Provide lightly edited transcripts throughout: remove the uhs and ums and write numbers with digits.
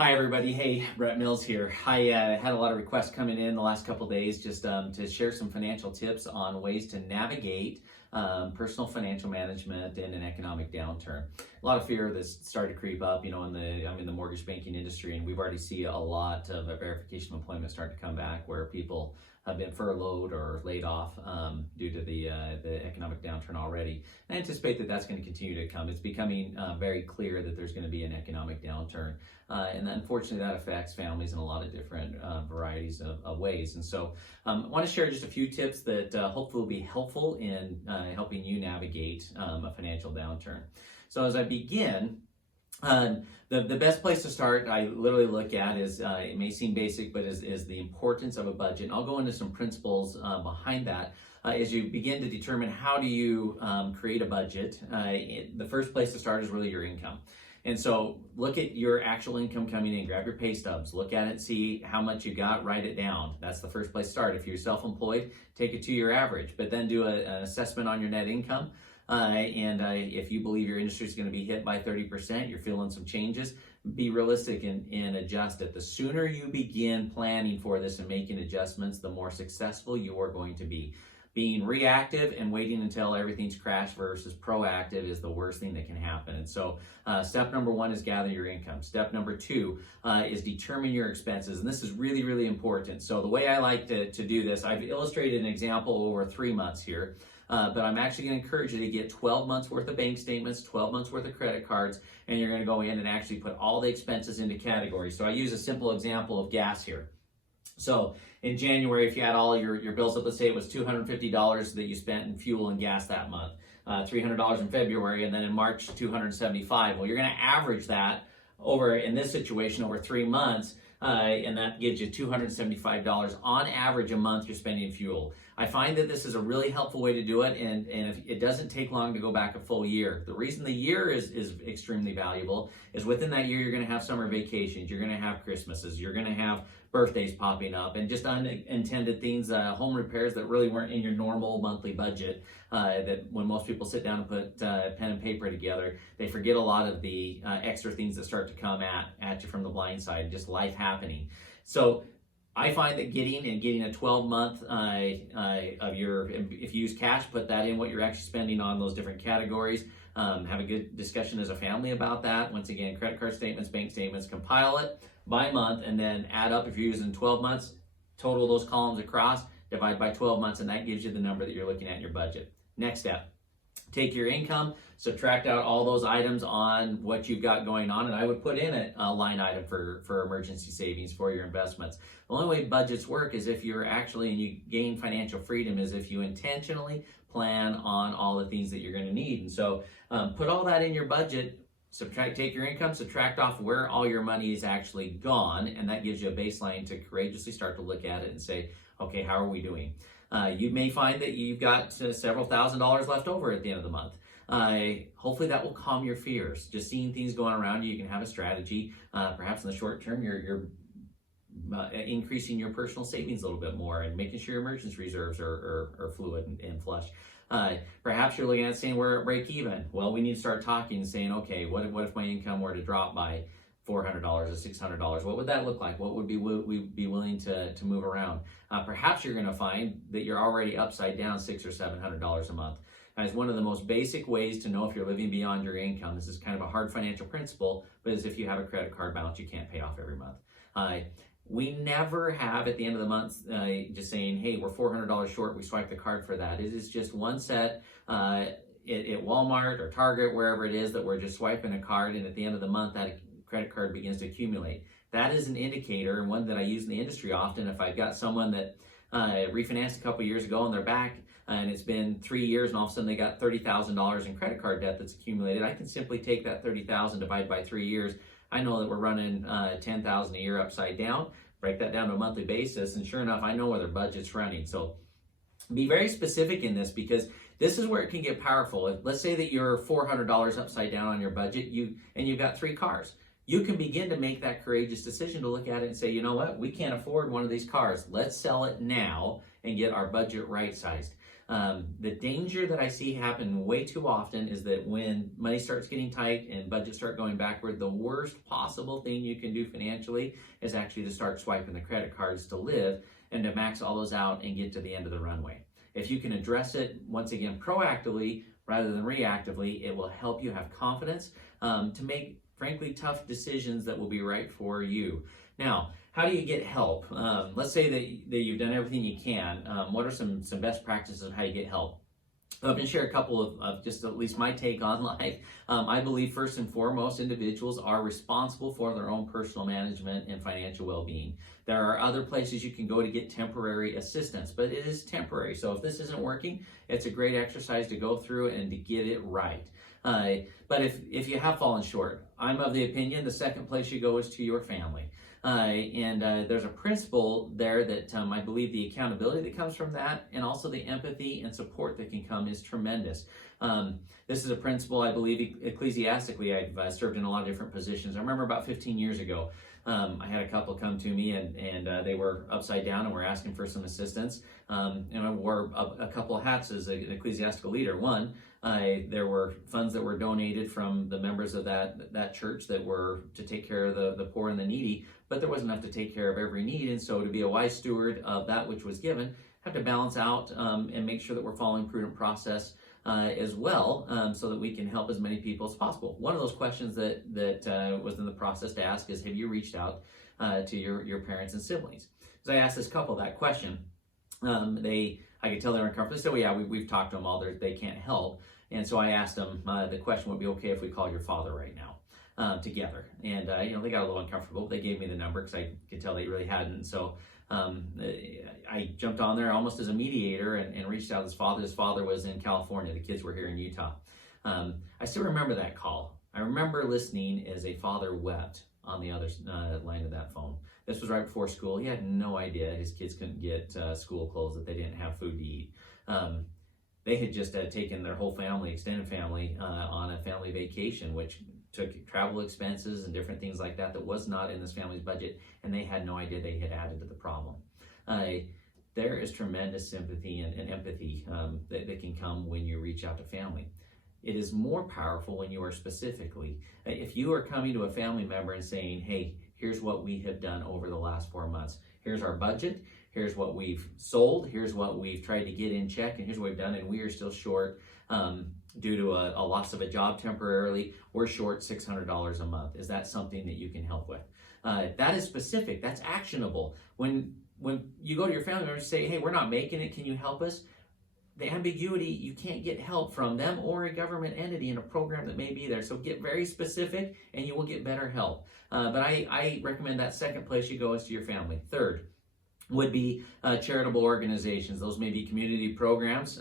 Hi everybody. Hey, Brett Mills here. I had a lot of requests coming in the last couple days just to share some financial tips on ways to navigate personal financial management in an economic downturn. A lot of fear that's started to creep up. I'm in the mortgage banking industry, and we've already seen a lot of verification of employment start to come back, where people have been furloughed or laid off due to the economic downturn already. I anticipate that that's going to continue to come. It's becoming very clear that there's going to be an economic downturn. And unfortunately, that affects families in a lot of different varieties of ways. And so I want to share just a few tips that hopefully will be helpful in helping you navigate a financial downturn. So as I begin, the best place to start, I literally look at is, it may seem basic, but is the importance of a budget. And I'll go into some principles behind that. As you begin to determine how do you create a budget, the first place to start is really your income. And so look at your actual income coming in, grab your pay stubs, look at it, see how much you got, write it down. That's the first place to start. If you're self-employed, take it to your average, but then do an assessment on your net income. If you believe your industry is going to be hit by 30%, you're feeling some changes, be realistic and adjust it. The sooner you begin planning for this and making adjustments, the more successful you are going to be. Being reactive and waiting until everything's crashed versus proactive is the worst thing that can happen. And so step number one is gather your income. Step number two is determine your expenses. And this is really, really important. So the way I like to do this, I've illustrated an example over 3 months here. But I'm actually going to encourage you to get 12 months worth of bank statements, 12 months worth of credit cards, and you're going to go in and actually put all the expenses into categories. So I use a simple example of gas here. So in January, if you had all your bills up, let's say it was $250 that you spent in fuel and gas that month, $300 in February, and then in March, $275. Well, you're going to average that over, in this situation, over 3 months, and that gives you $275 on average a month you're spending in fuel. I find that this is a really helpful way to do it, and if it doesn't take long to go back a full year. The reason the year is extremely valuable is within that year you're going to have summer vacations, you're going to have Christmases, you're going to have birthdays popping up, and just unintended things, home repairs that really weren't in your normal monthly budget, that when most people sit down and put pen and paper together, they forget a lot of the extra things that start to come at you from the blind side, just life happening. So I find that getting a 12-month of your, if you use cash, put that in what you're actually spending on those different categories. Have a good discussion as a family about that. Once again, credit card statements, bank statements, compile it by month, and then add up. If you're using 12 months, total those columns across, divide by 12 months, and that gives you the number that you're looking at in your budget. Next step. Take your income, subtract out all those items on what you've got going on, and I would put in a line item for emergency savings for your investments. The only way budgets work is if you're actually, and you gain financial freedom, is if you intentionally plan on all the things that you're going to need. And so put all that in your budget, take your income, subtract off where all your money is actually gone, and that gives you a baseline to courageously start to look at it and say, okay, how are we doing? You may find that you've got several $1,000s left over at the end of the month. Hopefully that will calm your fears. Just seeing things going around you, you can have a strategy. Perhaps in the short term, you're increasing your personal savings a little bit more and making sure your emergency reserves are fluid and flush. Perhaps you're looking at saying we're at break even. Well, we need to start talking and saying, okay, what if my income were to drop by $400 or $600? What would that look like? What would we be willing to move around? Perhaps you're going to find that you're already upside down $600 or $700 a month. As one of the most basic ways to know if you're living beyond your income, this is kind of a hard financial principle, but is if you have a credit card balance you can't pay off every month. We never have at the end of the month just saying, hey, we're $400 short, we swipe the card for that. It is just one set at Walmart or Target, wherever it is, that we're just swiping a card, and at the end of the month that credit card begins to accumulate. That is an indicator, and one that I use in the industry often. If I've got someone that refinanced a couple years ago and they're back, and it's been 3 years, and all of a sudden they got $30,000 in credit card debt that's accumulated, I can simply take that $30,000 divided by 3 years. I know that we're running $10,000 a year upside down, break that down to a monthly basis, and sure enough, I know where their budget's running. So be very specific in this, because this is where it can get powerful. Let's say that you're $400 upside down on your budget, and you've got 3 cars. You can begin to make that courageous decision to look at it and say, you know what, we can't afford one of these cars. Let's sell it now and get our budget right-sized. The danger that I see happen way too often is that when money starts getting tight and budgets start going backward, the worst possible thing you can do financially is actually to start swiping the credit cards to live and to max all those out and get to the end of the runway. If you can address it, once again, proactively rather than reactively, it will help you have confidence to make, frankly, tough decisions that will be right for you. Now, how do you get help? Let's say that you've done everything you can. What are some best practices of how you get help? I'm going to share a couple of just at least my take on life. I believe first and foremost, individuals are responsible for their own personal management and financial well-being. There are other places you can go to get temporary assistance, but it is temporary. So if this isn't working, it's a great exercise to go through and to get it right. But if you have fallen short, I'm of the opinion the second place you go is to your family. There's a principle there that I believe the accountability that comes from that and also the empathy and support that can come is tremendous. This is a principle I believe ecclesiastically. I've served in a lot of different positions. I remember about 15 years ago, I had a couple come to me and they were upside down and were asking for some assistance. And I wore a couple of hats as an ecclesiastical leader. One, there were funds that were donated from the members of that church that were to take care of the poor and the needy, but there wasn't enough to take care of every need. And so to be a wise steward of that which was given, have to balance out and make sure that we're following prudent process as well, so that we can help as many people as possible. One of those questions that was in the process to ask is, have you reached out to your parents and siblings? As I asked this couple that question, I could tell they were uncomfortable. They said, well, yeah, we've talked to them all. They can't help. And so I asked them, the question would be okay if we call your father right now together. And, they got a little uncomfortable. They gave me the number because I could tell they really hadn't. So I jumped on there almost as a mediator and reached out to his father. His father was in California. The kids were here in Utah. I still remember that call. I remember listening as a father wept on the other line of that phone. This was right before school. He had no idea his kids couldn't get school clothes, that they didn't have food to eat. They had just taken their whole family, extended family, on a family vacation, which took travel expenses and different things like that was not in this family's budget, and they had no idea they had added to the problem. There is tremendous sympathy and empathy that can come when you reach out to family. It is more powerful when you are specifically, if you are coming to a family member and saying, hey, here's what we have done over the last 4 months. Here's our budget. Here's what we've sold. Here's what we've tried to get in check. And here's what we've done. And we are still short due to a loss of a job temporarily. We're short $600 a month. Is that something that you can help with? That is specific. That's actionable. When you go to your family member and say, hey, we're not making it. Can you help us? The ambiguity, you can't get help from them or a government entity in a program that may be there. So get very specific and you will get better help. But I recommend that second place you go is to your family. Third would be charitable organizations. Those may be community programs.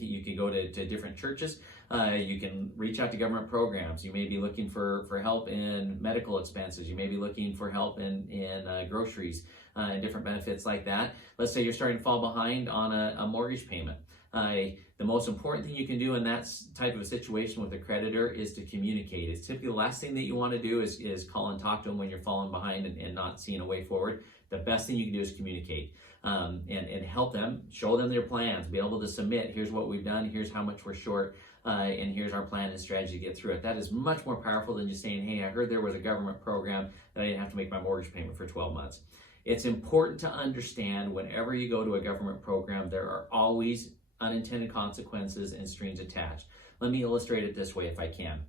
You can go to different churches. You can reach out to government programs. You may be looking for help in medical expenses. You may be looking for help in groceries and different benefits like that. Let's say you're starting to fall behind on a mortgage payment. The most important thing you can do in that type of a situation with a creditor is to communicate. It's typically the last thing that you want to do is call and talk to them when you're falling behind and not seeing a way forward. The best thing you can do is communicate and help them, show them their plans, be able to submit, here's what we've done, here's how much we're short, and here's our plan and strategy to get through it. That is much more powerful than just saying, hey, I heard there was a government program that I didn't have to make my mortgage payment for 12 months. It's important to understand whenever you go to a government program, there are always unintended consequences and strings attached. Let me illustrate it this way if I can.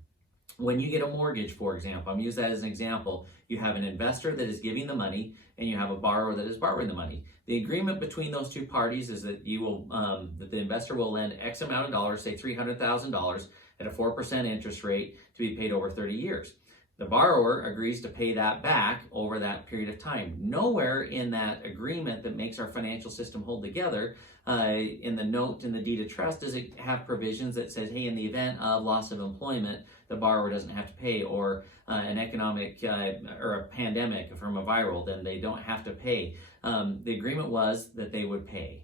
When you get a mortgage, for example, I'm going to use that as an example. You have an investor that is giving the money and you have a borrower that is borrowing the money. The agreement between those two parties is that that the investor will lend X amount of dollars, say $300,000 at a 4% interest rate to be paid over 30 years. The borrower agrees to pay that back over that period of time. Nowhere in that agreement that makes our financial system hold together, in the note in the deed of trust, does it have provisions that says, hey, in the event of loss of employment, the borrower doesn't have to pay, or an economic or a pandemic from a viral, then they don't have to pay. The agreement was that they would pay.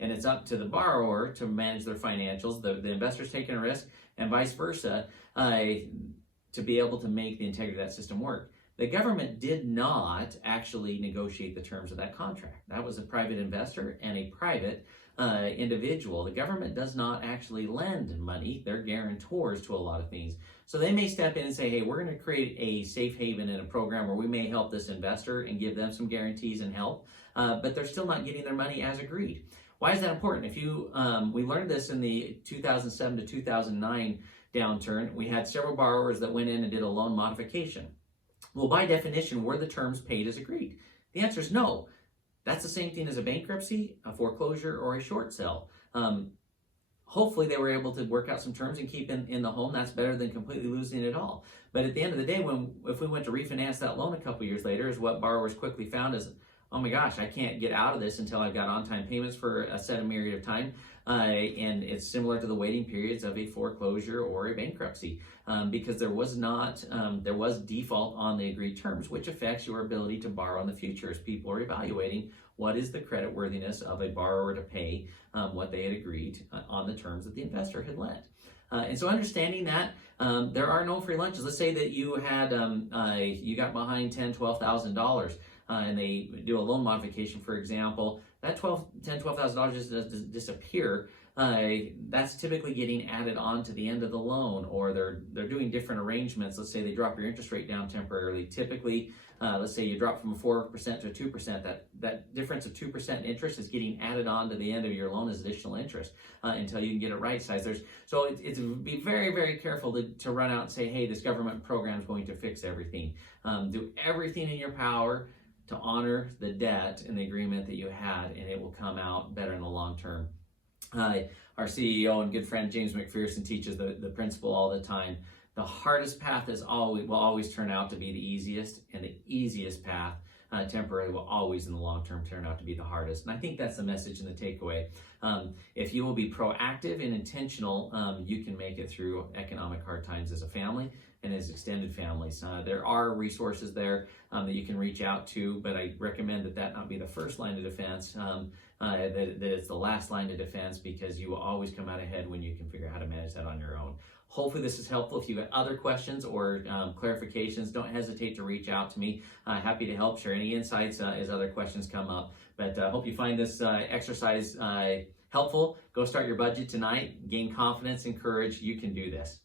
And it's up to the borrower to manage their financials. The investor's taking a risk, and vice versa, to be able to make the integrity of that system work. The government did not actually negotiate the terms of that contract. That was a private investor and a private individual. The government does not actually lend money. They're guarantors to a lot of things. So they may step in and say, hey, we're going to create a safe haven in a program where we may help this investor and give them some guarantees and help, but they're still not getting their money as agreed. Why is that important? If you, we learned this in the 2007 to 2009 downturn. We had several borrowers that went in and did a loan modification. Well, by definition, were the terms paid as agreed? The answer is no. That's the same thing as a bankruptcy, a foreclosure, or a short sale. Hopefully they were able to work out some terms and keep in the home. That's better than completely losing it all. But at the end of the day, if we went to refinance that loan a couple years later, is what borrowers quickly found is, oh my gosh, I can't get out of this until I've got on-time payments for a set period of time. And it's similar to the waiting periods of a foreclosure or a bankruptcy, because there was default on the agreed terms, which affects your ability to borrow in the future as people are evaluating what is the credit worthiness of a borrower to pay what they had agreed on the terms that the investor had lent. And so understanding that there are no free lunches. Let's say that you had you got behind $10,000-$12,000 and they do a loan modification, for example. That $12,000 just doesn't disappear. That's typically getting added on to the end of the loan, or they're doing different arrangements. Let's say they drop your interest rate down temporarily. Typically, let's say you drop from a 4% to a 2%. That difference of 2% interest is getting added on to the end of your loan as additional interest until you can get it right sized. So it's be very, very careful to run out and say, hey, this government program is going to fix everything. Do everything in your power to honor the debt and the agreement that you had, and it will come out better in the long term. Our CEO and good friend James McPherson teaches the principle all the time. The hardest path will always turn out to be the easiest, and the easiest path temporarily will always in the long term turn out to be the hardest. And I think that's the message and the takeaway. If you will be proactive and intentional, you can make it through economic hard times as a family and as extended families. There are resources there that you can reach out to, but I recommend that not be the first line of defense, that it's the last line of defense, because you will always come out ahead when you can figure out how to manage that on your own. Hopefully this is helpful. If you've got other questions or clarifications, don't hesitate to reach out to me. Happy to help, share any insights as other questions come up. But I hope you find this exercise helpful. Go start your budget tonight, gain confidence and courage. You can do this.